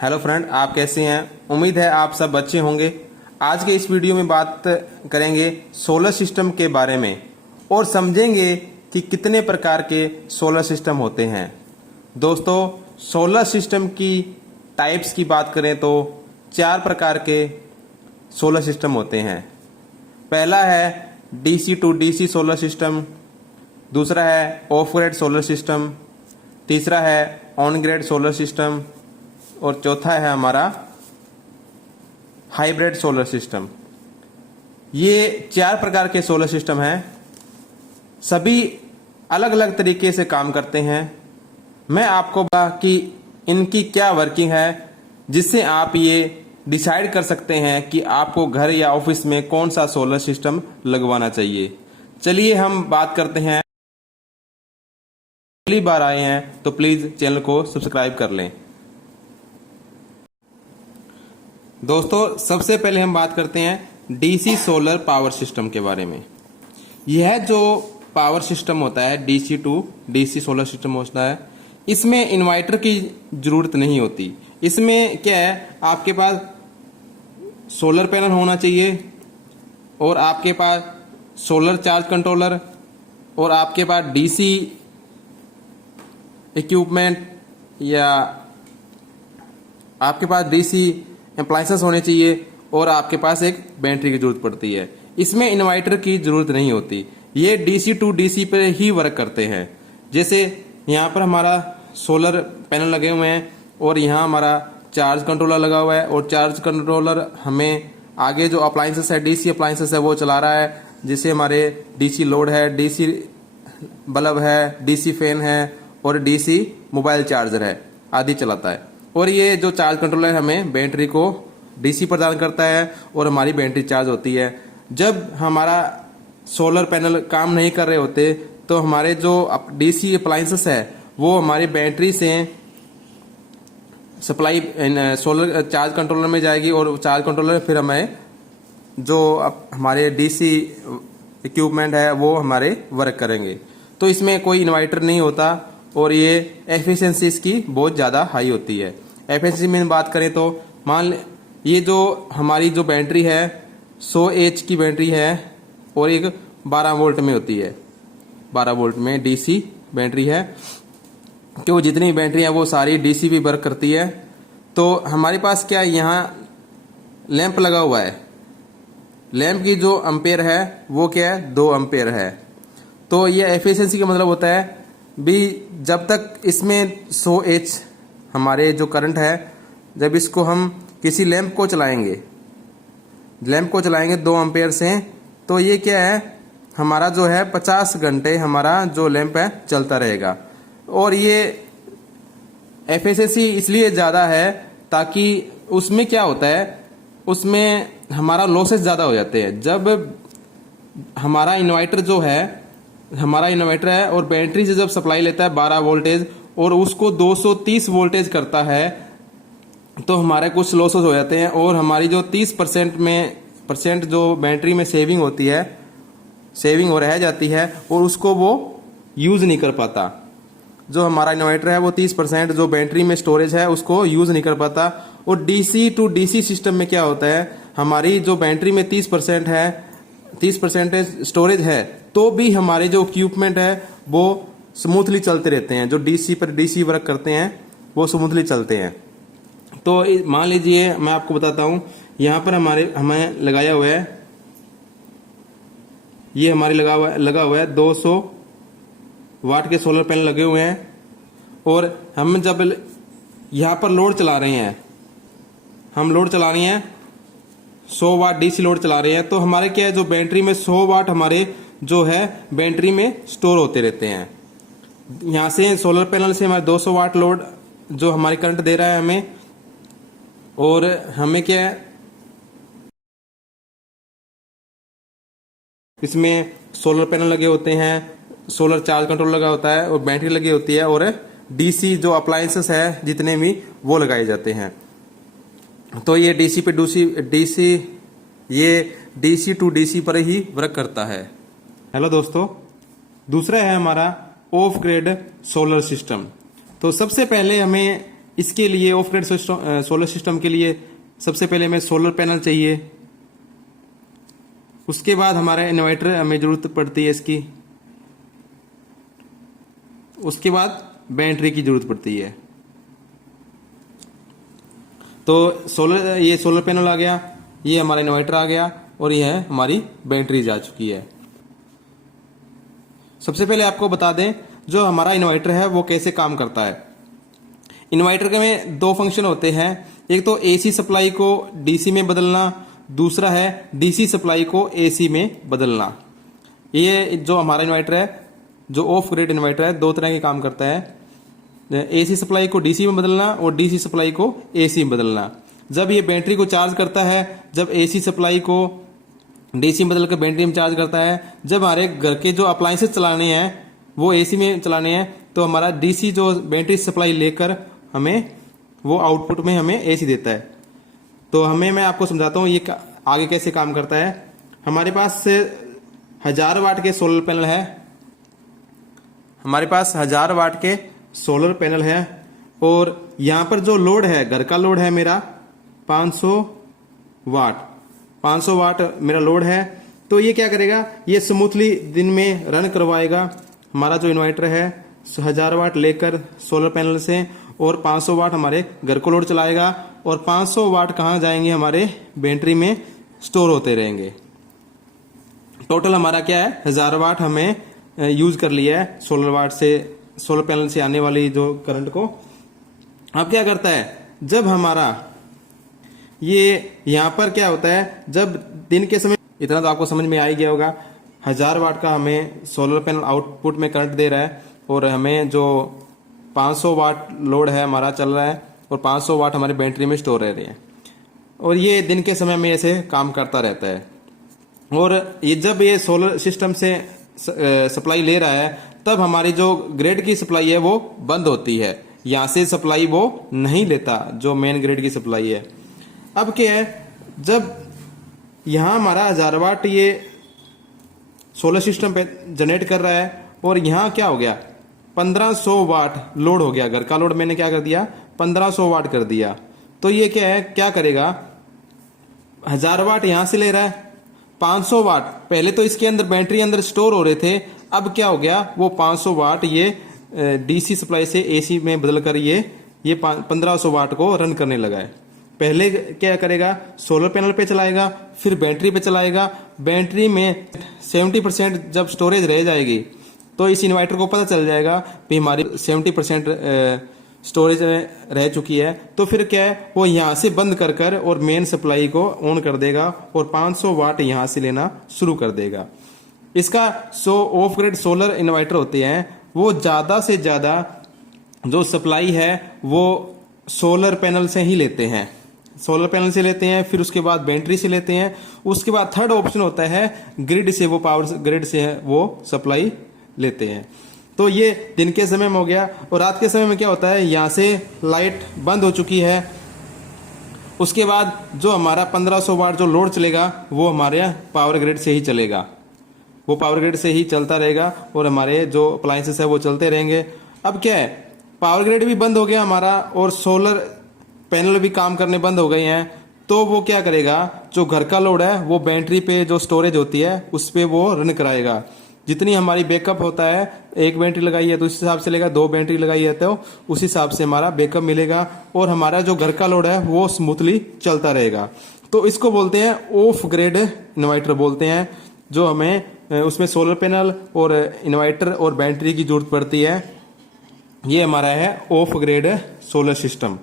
Hello friend, आप कैसे हैं? उम्मीद है आप सब अच्छे होंगे। आज के इस वीडियो में बात करेंगे सोलर सिस्टम के बारे में और समझेंगे कि कितने प्रकार के सोलर सिस्टम होते हैं। दोस्तों, सोलर सिस्टम की टाइप्स की बात करें तो 4 प्रकार के सोलर सिस्टम होते हैं। पहला है DC to DC solar system, दूसरा है ऑफ ग्रिड सोलर सिस्टम, तीसरा है ऑन ग्रिड सोलर सिस्टम और चौथा है हमारा हाइब्रिड सोलर सिस्टम। ये 4 प्रकार के सोलर सिस्टम हैं, सभी अलग अलग तरीके से काम करते हैं। मैं आपको बता कि इनकी क्या वर्किंग है, जिससे आप ये डिसाइड कर सकते हैं कि आपको घर या ऑफिस में कौन सा सोलर सिस्टम लगवाना चाहिए। चलिए हम बात करते हैं। पहली बार आए हैं तो प्लीज चैनल को सब्सक्राइब कर लें। दोस्तों, सबसे पहले हम बात करते हैं डीसी सोलर पावर सिस्टम के बारे में। यह जो पावर सिस्टम होता है DC to DC solar system होता है, इसमें इन्वर्टर की जरूरत नहीं होती। इसमें क्या है, आपके पास सोलर पैनल होना चाहिए और आपके पास सोलर चार्ज कंट्रोलर और आपके पास डीसी इक्विपमेंट या आपके पास डीसी अप्लायंसेस होने चाहिए और आपके पास एक बैटरी की जरूरत पड़ती है। इसमें इन्वर्टर की जरूरत नहीं होती। ये डीसी टू डीसी पर ही वर्क करते हैं। जैसे यहाँ पर हमारा सोलर पैनल लगे हुए हैं और यहाँ हमारा चार्ज कंट्रोलर लगा हुआ है और चार्ज कंट्रोलर हमें आगे जो अप्लायंसेस है, डीसी अप्लायंसेस है, वो चला रहा है। जैसे हमारे डीसी लोड है, डीसी बल्ब है, डीसी फैन है और डीसी मोबाइल चार्जर है आदि चलाता है। और ये जो चार्ज कंट्रोलर हमें बैटरी को डीसी प्रदान करता है और हमारी बैटरी चार्ज होती है। जब हमारा सोलर पैनल काम नहीं कर रहे होते तो हमारे जो डीसी अप्लायंसेस है वो हमारी बैटरी से सप्लाई सोलर चार्ज कंट्रोलर में जाएगी और चार्ज कंट्रोलर फिर हमें जो हमारे डीसी इक्विपमेंट है वो हमारे वर्क करेंगे। तो इसमें कोई इन्वर्टर नहीं होता और ये एफिशिएंसी इसकी बहुत ज़्यादा हाई होती है। एफिशिएंसी में बात करें तो मान ये जो हमारी जो बैटरी है 100 एच की बैटरी है और एक 12 वोल्ट में होती है। 12 वोल्ट में डीसी बैटरी है, क्यों जितनी बैटरी है वो सारी डीसी भी वर्क करती है। तो हमारे पास क्या यहाँ लैंप लगा हुआ है। लैंप की जो एम्पेयर है वो क्या है, 2 एम्पेयर है। तो ये एफिशिएंसी का मतलब होता है भी जब तक इसमें 100 एच हमारे जो करंट है, जब इसको हम किसी लैंप को चलाएंगे 2 एम्पेयर से, तो ये क्या है हमारा जो है 50 घंटे हमारा जो लैंप है चलता रहेगा। और ये एफिशिएंसी इसलिए ज़्यादा है ताकि उसमें क्या होता है, उसमें हमारा लॉसेस ज़्यादा हो जाते हैं। जब हमारा इन्वर्टर जो है और बैटरी से जब सप्लाई लेता है 12 वोल्टेज और उसको 230 वोल्टेज करता है तो हमारे कुछ लॉसेस हो जाते हैं और हमारी जो 30% जो बैटरी में सेविंग होती है, सेविंग हो रह जाती है और उसको वो यूज़ नहीं कर पाता। जो हमारा इन्वर्टर है वो 30% जो बैटरी में स्टोरेज है उसको यूज़ नहीं कर पाता। और डीसी टू डीसी सिस्टम में क्या होता है, हमारी जो बैटरी में 30% स्टोरेज है तो भी हमारे जो इक्विपमेंट है वो स्मूथली चलते रहते हैं। जो डीसी पर डीसी वर्क करते हैं वो स्मूथली चलते हैं। तो मान लीजिए मैं आपको बताता हूँ, यहाँ पर हमें लगाया हुआ है, ये हमारे लगा हुआ है 200 वाट के सोलर पैनल लगे हुए हैं और हम जब यहाँ पर लोड चला रहे हैं, हम लोड चला रहे हैं 100 वाट डीसी लोड चला रहे हैं, तो हमारे क्या है जो बैटरी में 100 वाट हमारे जो है बैटरी में स्टोर होते रहते हैं। यहाँ से सोलर पैनल से हमारे 200 वाट लोड जो हमारी करंट दे रहा है हमें, और हमें क्या है इसमें सोलर पैनल लगे होते हैं, सोलर चार्ज कंट्रोल लगा होता है और बैटरी लगी होती है और डीसी जो अप्लायंसेस है जितने भी वो लगाए जाते हैं। तो ये डीसी पे डीसी टू डीसी पर ही वर्क करता है। हेलो दोस्तों, दूसरा है हमारा ऑफ ग्रिड सोलर सिस्टम। तो सबसे पहले हमें इसके लिए ऑफ ग्रिड सोलर सिस्टम के लिए सबसे पहले हमें सोलर पैनल चाहिए, उसके बाद हमारा इन्वर्टर हमें जरूरत पड़ती है इसकी, उसके बाद बैटरी की जरूरत पड़ती है। तो ये सोलर पैनल आ गया, ये हमारा इन्वर्टर आ गया और ये है हमारी बैटरी जा चुकी है। सबसे पहले आपको बता दें जो हमारा इन्वर्टर है वो कैसे काम करता है। इन्वर्टर में दो फंक्शन होते हैं, एक तो एसी सप्लाई को डीसी में बदलना, दूसरा है डीसी सप्लाई को एसी में बदलना। ये जो हमारा इन्वर्टर है, जो ऑफ ग्रिड इन्वर्टर है, दो तरह के काम करता है। एसी सप्लाई को डीसी में बदलना और डीसी सप्लाई को एसी में बदलना। जब ये बैटरी को चार्ज करता है, जब एसी सप्लाई को डीसी में बदलकर बैटरी में चार्ज करता है, जब हमारे घर के जो अप्लायंसेस चलाने हैं वो एसी में चलाने हैं, तो हमारा डीसी जो बैटरी सप्लाई लेकर हमें वो आउटपुट में हमें एसी देता है। तो मैं आपको समझाता हूँ ये आगे कैसे काम करता है। हमारे पास 1000 वाट के सोलर पैनल है, हमारे पास 1000 वाट के सोलर पैनल है और यहाँ पर जो लोड है, घर का लोड है मेरा 500 वाट। 500 वाट मेरा लोड है। तो ये क्या करेगा, ये स्मूथली दिन में रन करवाएगा। हमारा जो इन्वर्टर है 1000 वाट लेकर सोलर पैनल से और 500 वाट हमारे घर को लोड चलाएगा और 500 वाट कहाँ जाएंगे, हमारे बैटरी में स्टोर होते रहेंगे। टोटल हमारा क्या है, 1000 वाट हमें यूज कर लिया है सोलर पैनल से आने वाली जो करंट को। अब क्या करता है, जब हमारा ये यहाँ पर क्या होता है, जब दिन के समय, इतना तो आपको समझ में आ ही गया होगा, 1000 वाट का हमें सोलर पैनल आउटपुट में करंट दे रहा है और हमें जो 500 वाट लोड है हमारा चल रहा है और 500 वाट हमारी बैटरी में स्टोर रह रही है और ये दिन के समय में ऐसे काम करता रहता है। और ये जब ये सोलर सिस्टम से सप्लाई ले रहा है, तब हमारी जो ग्रिड की सप्लाई है वो बंद होती है, यहाँ से सप्लाई वो नहीं लेता जो मेन ग्रिड की सप्लाई है। अब क्या है, जब यहाँ हमारा 1000 वाट ये सोलर सिस्टम पे जनरेट कर रहा है और यहाँ क्या हो गया, 1500 वाट लोड हो गया। घर का लोड मैंने क्या कर दिया, 1500 वाट कर दिया। तो ये क्या है, क्या करेगा, 1000 वाट यहां से ले रहा है, 500 वाट पहले तो इसके अंदर बैटरी अंदर स्टोर हो रहे थे, अब क्या हो गया, वो 500 वाट ये डीसी सप्लाई से एसी में बदलकर ये 1500 वाट को रन करने लगा है। पहले क्या करेगा, सोलर पैनल पे चलाएगा, फिर बैटरी पे चलाएगा। बैटरी में 70% जब स्टोरेज रह जाएगी तो इस इन्वर्टर को पता चल जाएगा कि हमारी 70% स्टोरेज रह चुकी है। तो फिर क्या है, वो यहाँ से बंद कर और मेन सप्लाई को ऑन कर देगा और 500 वाट यहाँ से लेना शुरू कर देगा। इसका ऑफ ग्रिड सोलर इन्वर्टर होते हैं, वो ज्यादा से ज्यादा जो सप्लाई है वो सोलर पैनल से ही लेते हैं, सोलर पैनल से लेते हैं, फिर उसके बाद बैटरी से लेते हैं, उसके बाद थर्ड ऑप्शन होता है ग्रिड से, वो पावर ग्रिड से वो सप्लाई लेते हैं। तो ये दिन के समय में हो गया। और रात के समय में क्या होता है, यहाँ से लाइट बंद हो चुकी है, उसके बाद जो हमारा 1500 वाट जो लोड चलेगा वो हमारे पावर ग्रिड से ही चलेगा, वो पावर ग्रिड से ही चलता रहेगा और हमारे जो अप्लायंसेस है वो चलते रहेंगे। अब क्या है, पावर ग्रिड भी बंद हो गया हमारा और सोलर पैनल भी काम करने बंद हो गए हैं। तो वो क्या करेगा, जो घर का लोड है वो बैटरी पे जो स्टोरेज होती है उस पे वो रन कराएगा। जितनी हमारी बैकअप होता है, एक बैटरी लगाई है तो उस हिसाब से लेगा, 2 बैटरी लगाई है तो उस हिसाब से हमारा बैकअप मिलेगा और हमारा जो घर का लोड है वो स्मूथली चलता रहेगा। तो इसको बोलते हैं ऑफ ग्रिड इन्वर्टर बोलते हैं, जो हमें उसमें सोलर पैनल और इन्वर्टर और बैटरी की जरूरत पड़ती है। ये हमारा है ऑफ ग्रिड सोलर सिस्टम।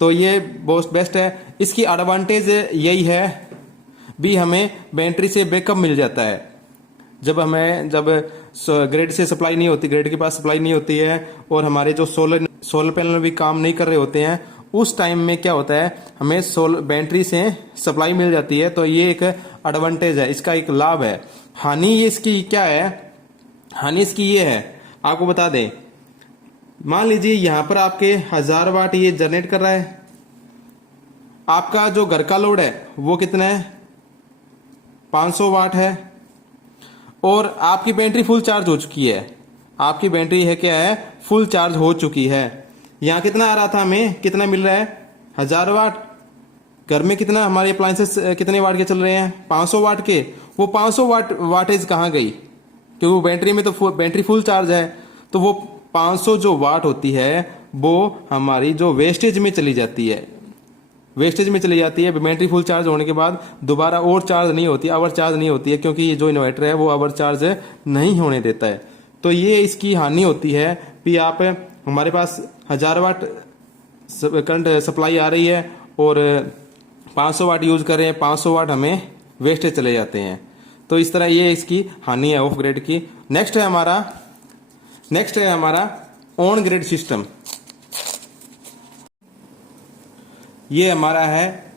तो ये बहुत बेस्ट है। इसकी एडवांटेज यही है भी, हमें बैटरी से बैकअप मिल जाता है। जब ग्रिड से सप्लाई नहीं होती, ग्रिड के पास सप्लाई नहीं होती है और हमारे जो सोलर पैनल भी काम नहीं कर रहे होते हैं, उस टाइम में क्या होता है, हमें बैटरी से सप्लाई मिल जाती है। तो ये एक एडवांटेज है, इसका एक लाभ है। हानि ये इसकी क्या है, हानि इसकी ये है, आपको बता दें, मान लीजिए यहां पर आपके 1000 वाट ये जनरेट कर रहा है, आपका जो घर का लोड है वो कितना है, 500 वाट है और आपकी बैटरी फुल चार्ज हो चुकी है। आपकी बैटरी है क्या है, फुल चार्ज हो चुकी है। यहाँ कितना आ रहा था, हमें कितना मिल रहा है 1000 वाट। घर में कितना हमारे अप्लायंसेस कितने वाट के चल रहे हैं, 500 वाट के। वो 500 वाटेज कहाँ गई, क्योंकि वो बैटरी में तो बैटरी फुल चार्ज है, तो वो 500 जो वाट होती है वो हमारी जो वेस्टेज में चली जाती है, वेस्टेज में चली जाती है। बैटरी फुल चार्ज होने के बाद दोबारा और चार्ज नहीं होती, ओवर चार्ज नहीं होती है, क्योंकि ये जो इन्वर्टर है वो ओवर चार्ज नहीं होने देता है। तो ये इसकी हानि होती है कि आप हमारे पास 1000 वाट करंट सप्लाई आ रही है और 500 वाट यूज कर रहे हैं, 500 वाट हमें वेस्टेज चले जाते हैं। तो इस तरह ये इसकी हानि है ऑफ ग्रिड की। नेक्स्ट है हमारा ऑन ग्रिड सिस्टम। ये हमारा है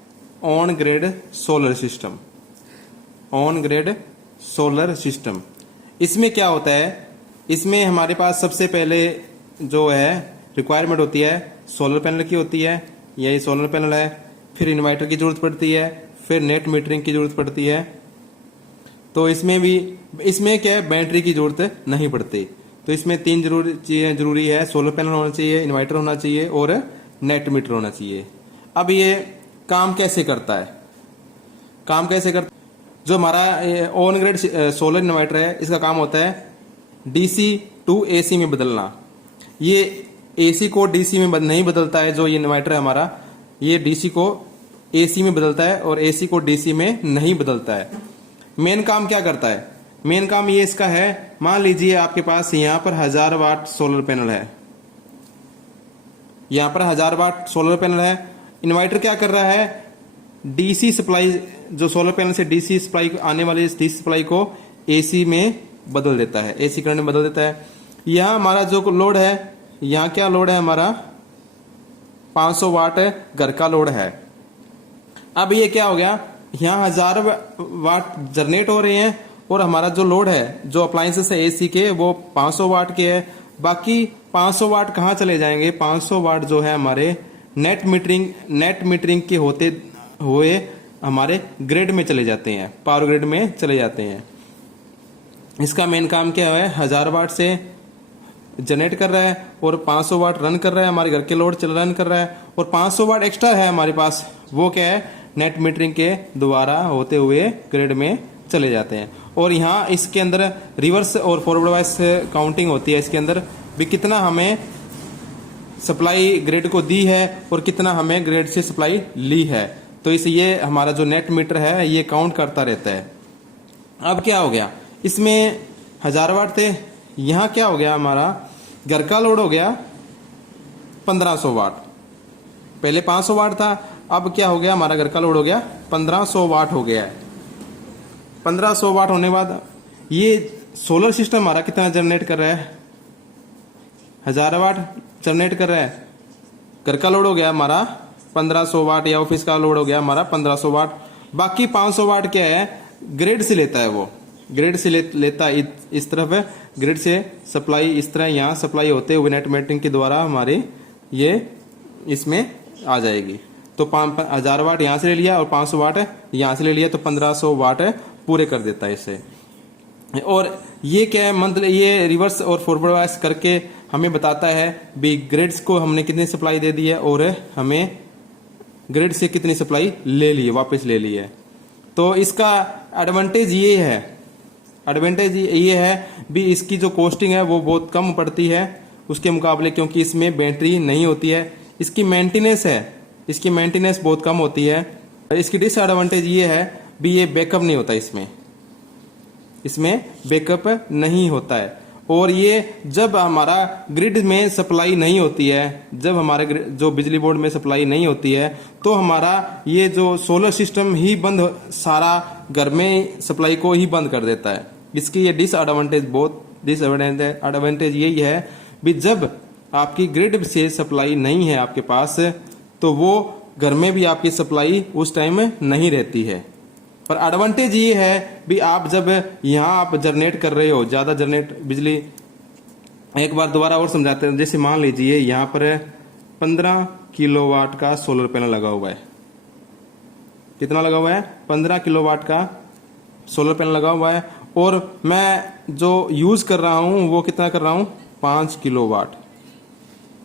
on grid solar system. On grid solar system, इसमें क्या होता है, इसमें हमारे पास सबसे पहले जो है रिक्वायरमेंट होती है सोलर पैनल की होती है। यही सोलर पैनल है, फिर इन्वर्टर की जरूरत पड़ती है, फिर नेट मीटरिंग की जरूरत पड़ती है। तो इसमें क्या है, बैटरी की जरूरत नहीं पड़ती। तो इसमें 3 चीजें जरूरी है, सोलर पैनल होना चाहिए, इन्वर्टर होना चाहिए और नेट मीटर होना चाहिए। अब ये काम कैसे करता है, जो हमारा ऑन ग्रिड सोलर इन्वर्टर है, इसका काम होता है डीसी टू एसी में बदलना। ये एसी को डीसी में नहीं बदलता है, जो ये इन्वर्टर है हमारा, ये डीसी को एसी में बदलता है और एसी को डीसी में नहीं बदलता है। मेन काम क्या करता है, मेन काम ये इसका है, मान लीजिए आपके पास यहां पर 1000 वाट सोलर पैनल है, यहां पर 1000 वाट सोलर पैनल है। इन्वर्टर क्या कर रहा है, डीसी सप्लाई, जो सोलर पैनल से डीसी सप्लाई आने वाली डीसी सप्लाई को एसी में बदल देता है, एसी करंट में बदल देता है। यहां हमारा जो लोड है, यहां क्या लोड है हमारा 500 वाट घर का लोड है। अब ये क्या हो गया, यहां 1000 वाट जनरेट हो रहे हैं और हमारा जो लोड है, जो अप्लायंसेस है एसी के, वो 500 वाट के है। बाकी 500 वाट कहां चले जाएंगे, 500 वाट जो है हमारे नेट मीटरिंग के होते हुए हमारे ग्रिड में चले जाते हैं, पावर ग्रिड में चले जाते हैं। इसका मेन काम क्या है, 1000 वाट से जनरेट कर रहा है और 500 वाट रन कर रहा है, हमारे घर के लोड रन कर रहा है, और 500 वाट एक्स्ट्रा है हमारे पास, वो क्या है, नेट मीटरिंग के द्वारा होते हुए ग्रिड में चले जाते हैं। और यहाँ इसके अंदर रिवर्स और फॉरवर्ड वाइज काउंटिंग होती है, इसके अंदर भी कितना हमें सप्लाई ग्रिड को दी है और कितना हमें ग्रिड से सप्लाई ली है। तो इस ये हमारा जो नेट मीटर है ये काउंट करता रहता है। अब क्या हो गया, इसमें 1000 वाट थे, यहाँ क्या हो गया, हमारा घर का लोड हो गया 1500 वाट। पहले 500 वाट था, अब क्या हो गया, हमारा घर का लोड हो गया 1500 वाट हो गया है। 1500 वाट होने के बाद ये सोलर सिस्टम हमारा कितना जनरेट कर रहा है, 1000 वाट जनरेट कर रहा है। घर का लोड हो गया हमारा 1500 वाट, या ऑफिस का लोड हो गया हमारा 1500 वाट। बाकी 500 वाट क्या है, ग्रिड से लेता है, वो ग्रिड से लेता है, इस तरफ है ग्रिड से सप्लाई, इस तरह यहाँ सप्लाई होते हुए नेट मीटरिंग के द्वारा हमारे ये इसमें आ जाएगी। तो 1000 वाट यहाँ से ले लिया और 500 वाट यहाँ से ले लिया, तो 1500 वाट पूरे कर देता है इसे। और ये क्या है, मंथली ये रिवर्स और फॉरवर्ड वाइज करके हमें बताता है भी ग्रिड्स को हमने कितनी सप्लाई दे दी है और हमें ग्रिड से कितनी सप्लाई ले ली है, वापस ले ली है। तो इसका एडवांटेज ये है भी इसकी जो कॉस्टिंग है वो बहुत कम पड़ती है उसके मुकाबले, क्योंकि इसमें बैटरी नहीं होती है। इसकी मेंटेनेंस बहुत कम होती है। इसकी डिसएडवांटेज ये है भी ये बैकअप नहीं होता, इसमें बैकअप नहीं होता है। और ये जब हमारा ग्रिड में सप्लाई नहीं होती है, जब हमारे जो बिजली बोर्ड में सप्लाई नहीं होती है, तो हमारा ये जो सोलर सिस्टम ही बंद, सारा घर में सप्लाई को ही बंद कर देता है। इसकी ये डिसएडवांटेज यही है भी जब आपकी ग्रिड से सप्लाई नहीं है आपके पास, तो वो घर में भी आपकी सप्लाई उस टाइम नहीं रहती है। पर एडवांटेज ये है भी आप जब यहाँ आप जनरेट कर रहे हो, ज्यादा जनरेट बिजली, एक बार दोबारा और समझाते हैं। जैसे मान लीजिए यहाँ पर 15 किलोवाट का सोलर पैनल लगा हुआ है, कितना लगा हुआ है, 15 किलोवाट का सोलर पैनल लगा हुआ है, और मैं जो यूज कर रहा हूं वो कितना कर रहा हूं, 5 किलोवाट।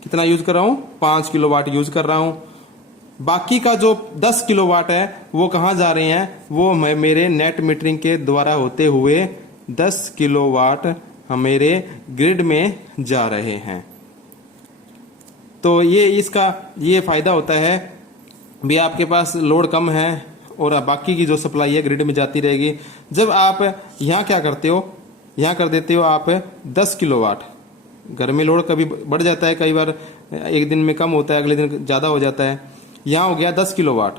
कितना यूज कर रहा हूं, 5 किलोवाट यूज कर रहा हूं। बाकी का जो 10 किलोवाट है वो कहां जा रहे हैं, वो मेरे नेट मीटरिंग के द्वारा होते हुए 10 किलोवाट मेरे ग्रिड में जा रहे हैं। तो ये इसका ये फायदा होता है भी आपके पास लोड कम है और बाकी की जो सप्लाई है ग्रिड में जाती रहेगी। जब आप यहाँ क्या करते हो, यहाँ कर देते हो आप 10 किलोवाट, घर में लोड कभी बढ़ जाता है, कई बार एक दिन में कम होता है, अगले दिन ज़्यादा हो जाता है। यहाँ हो गया 10 किलोवाट,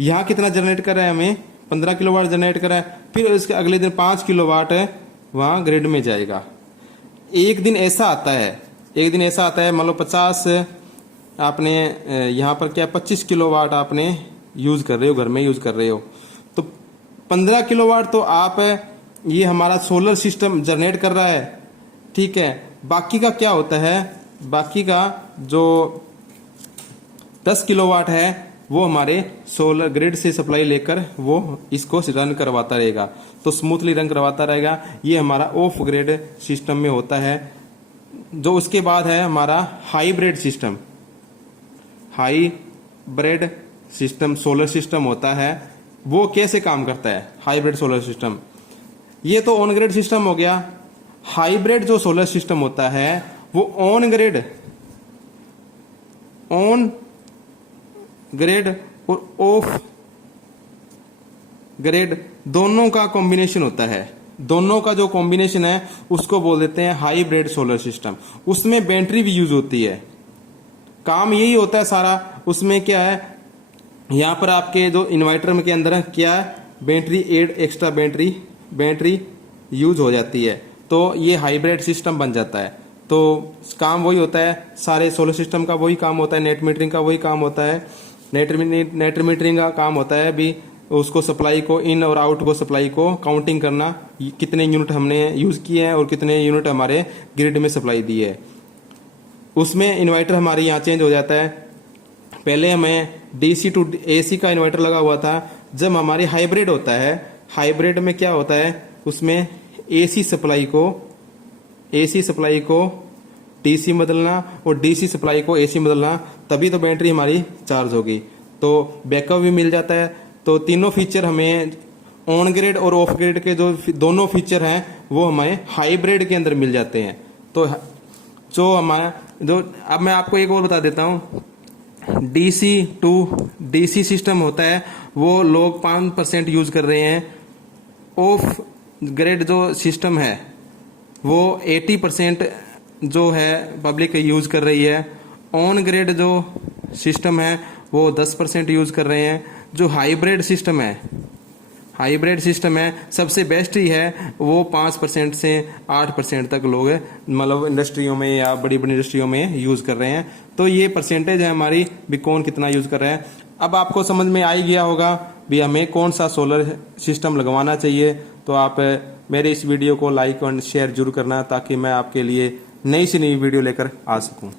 यहाँ कितना जनरेट कर रहा है, हमें 15 किलोवाट जनरेट कर रहा है। फिर इसके अगले दिन 5 किलोवाट वहाँ ग्रिड में जाएगा। एक दिन ऐसा आता है, मान लो 50 आपने यहाँ पर क्या 25 किलोवाट आपने यूज कर रहे हो, घर में यूज कर रहे हो, तो 15 किलोवाट तो आप ये हमारा सोलर सिस्टम जनरेट कर रहा है, ठीक है। बाकी का क्या होता है, बाकी का जो 10 किलोवाट है वो हमारे सोलर ग्रिड से सप्लाई लेकर वो इसको रन करवाता रहेगा, तो स्मूथली रन करवाता रहेगा। ये हमारा ऑफ ग्रिड सिस्टम में होता है। जो उसके बाद है हमारा हाइब्रिड सिस्टम सोलर सिस्टम होता है। वो कैसे काम करता है हाइब्रिड सोलर सिस्टम, ये तो ऑन ग्रिड सिस्टम हो गया। हाइब्रिड जो सोलर सिस्टम होता है वो ऑन ग्रिड और ऑफ ग्रिड दोनों का कॉम्बिनेशन होता है। दोनों का जो कॉम्बिनेशन है उसको बोल देते हैं हाइब्रिड सोलर सिस्टम। उसमें बैटरी भी यूज होती है, काम यही होता है सारा। उसमें क्या है, यहाँ पर आपके जो इन्वर्टर के अंदर क्या है, बैटरी एक्स्ट्रा बैटरी यूज हो जाती है, तो ये हाइब्रिड सिस्टम बन जाता है। तो काम वही होता है, सारे सोलर सिस्टम का वही काम होता है, नेट मीटरिंग का वही काम होता है। नेट मीटरिंग का काम होता है भी उसको सप्लाई को इन और आउट को सप्लाई को काउंटिंग करना, कितने यूनिट हमने यूज किए हैं और कितने यूनिट हमारे ग्रिड में सप्लाई दी है। उसमें इन्वर्टर हमारे यहाँ चेंज हो जाता है। पहले हमें डीसी टू एसी का इन्वर्टर लगा हुआ था। जब हमारी हाइब्रिड होता है, हाइब्रिड में क्या होता है, उसमें एसी सप्लाई को डीसी बदलना और डीसी सप्लाई को एसी बदलना, तभी तो बैटरी हमारी चार्ज होगी, तो बैकअप भी मिल जाता है। तो तीनों फीचर हमें ऑन ग्रिड और ऑफ ग्रिड के जो दोनों फीचर हैं वो हमें हाइब्रिड के अंदर मिल जाते हैं। तो जो हमारा जो अब मैं आपको एक और बता देता हूँ, डीसी टू डीसी सिस्टम होता है वो लोग 5% यूज कर रहे हैं। ऑफ ग्रिड जो सिस्टम है वो 80% जो है पब्लिक यूज कर रही है। ऑन ग्रिड जो सिस्टम है वो 10% यूज कर रहे हैं। जो हाइब्रिड सिस्टम है सबसे बेस्ट ही है, वो 5% से 8% तक लोग मतलब इंडस्ट्रियों में या बड़ी बड़ी इंडस्ट्रियों में यूज कर रहे हैं। तो ये परसेंटेज है हमारी भी कौन कितना यूज कर रहा है। अब आपको समझ में आ ही गया होगा भी हमें कौन सा सोलर सिस्टम लगवाना चाहिए। तो आप मेरे इस वीडियो को लाइक और शेयर जरूर करना ताकि मैं आपके लिए नई से नई वीडियो लेकर आ सकूं।